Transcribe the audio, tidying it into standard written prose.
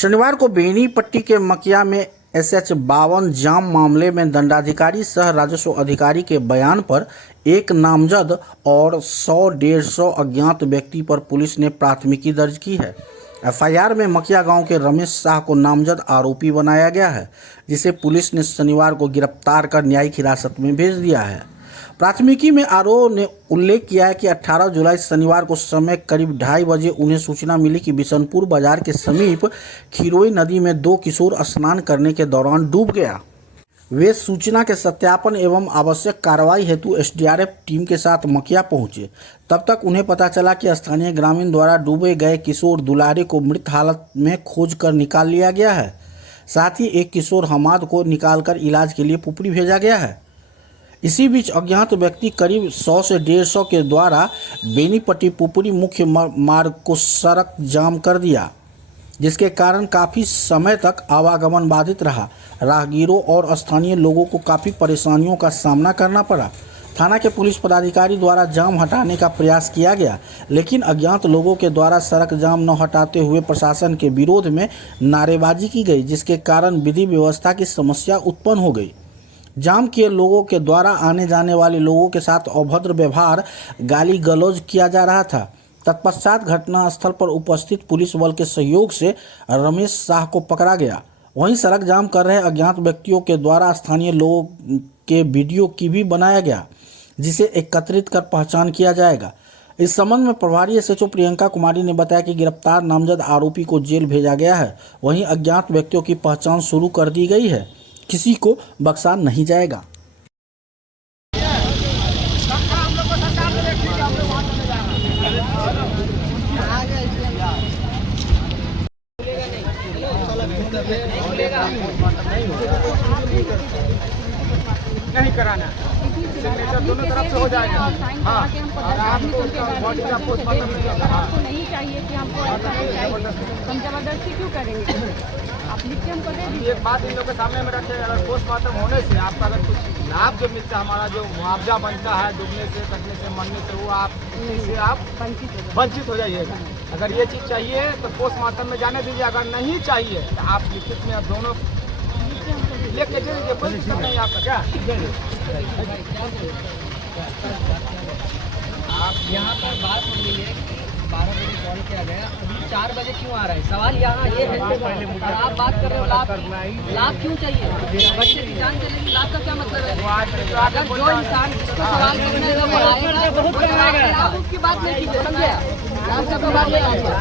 शनिवार को बेनीपट्टी के मकिया में SH-52 जाम मामले में दंडाधिकारी सह राजस्व अधिकारी के बयान पर एक नामजद और 100-150 अज्ञात व्यक्ति पर पुलिस ने प्राथमिकी दर्ज की है। FIR में मकिया गांव के रमेश शाह को नामजद आरोपी बनाया गया है, जिसे पुलिस ने शनिवार को गिरफ्तार कर न्यायिक हिरासत में भेज दिया है। प्राथमिकी में आरोप ने उल्लेख किया है कि 18 जुलाई शनिवार को समय करीब 2:30 बजे उन्हें सूचना मिली कि बिशनपुर बाजार के समीप खिरोई नदी में 2 किशोर स्नान करने के दौरान डूब गया। वे सूचना के सत्यापन एवं आवश्यक कार्रवाई हेतु SDRF टीम के साथ मकिया पहुंचे। तब तक उन्हें पता चला कि स्थानीय ग्रामीण द्वारा डूबे गए किशोर दुलारे को मृत हालत में खोज कर निकाल लिया गया है। साथ ही एक किशोर हमाद को निकालकर इलाज के लिए पुपरी भेजा गया है। इसी बीच अज्ञात व्यक्ति करीब 100 से 150 के द्वारा बेनीपट्टी पुपरी मुख्य मार्ग को सड़क जाम कर दिया, जिसके कारण काफ़ी समय तक आवागमन बाधित रहा। राहगीरों और स्थानीय लोगों को काफ़ी परेशानियों का सामना करना पड़ा। थाना के पुलिस पदाधिकारी द्वारा जाम हटाने का प्रयास किया गया, लेकिन अज्ञात लोगों के द्वारा सड़क जाम न हटाते हुए प्रशासन के विरोध में नारेबाजी की गई, जिसके कारण विधि व्यवस्था की समस्या उत्पन्न हो गई। जाम किए लोगों के द्वारा आने जाने वाले लोगों के साथ अभद्र व्यवहार, गाली गलौज किया जा रहा था। तत्पश्चात घटनास्थल पर उपस्थित पुलिस बल के सहयोग से रमेश शाह को पकड़ा गया। वहीं सड़क जाम कर रहे अज्ञात व्यक्तियों के द्वारा स्थानीय लोगों के वीडियो की भी बनाया गया, जिसे एकत्रित कर पहचान किया जाएगा। इस संबंध में प्रभारी SHO प्रियंका कुमारी ने बताया कि गिरफ्तार नामजद आरोपी को जेल भेजा गया है। वहीं अज्ञात व्यक्तियों की पहचान शुरू कर दी गई है। किसी को बख्शा नहीं जाएगा। नहीं कराना, सिग्नेचर दोनों तरफ से हो जाएगा। हाँ, और आपको बॉडी का पोस्टमार्टम आपको नहीं चाहिए कि हमको ऐसा नहीं चाहिए, हम जबरदस्ती क्यों करेंगे? आप लिख के हमको दे दीजिए। एक बात इन लोगों के सामने में रखे, अगर पोस्टमार्टम होने से आपका अगर कुछ लाभ जो मिलता है, हमारा जो मुआवजा बनता है डूबने से, कटने से, मरने से, वो आप इससे आप वंचित हो जाइएगा। अगर ये चीज़ चाहिए तो पोस्टमार्टम में जाने दीजिए, अगर नहीं चाहिए तो आप लिखित में दोनों लेके दीजिए, कोई दिक्कत नहीं आपका। क्या आप यहाँ पर बात हो रही है, 12 बजे कॉल किया गया, अभी 4 बजे क्यों आ रहा है? सवाल यहाँ ये है, आप बात कर रहे हो लाभ क्यों चाहिए? बच्चे की जान चलेगी, लाभ का क्या मतलब है? अगर जो इंसान जिसको सवाल करना है वो आएगा, आप उसकी बात नहीं कीजिए, समझे? लाभ का बात नहीं कीजिए।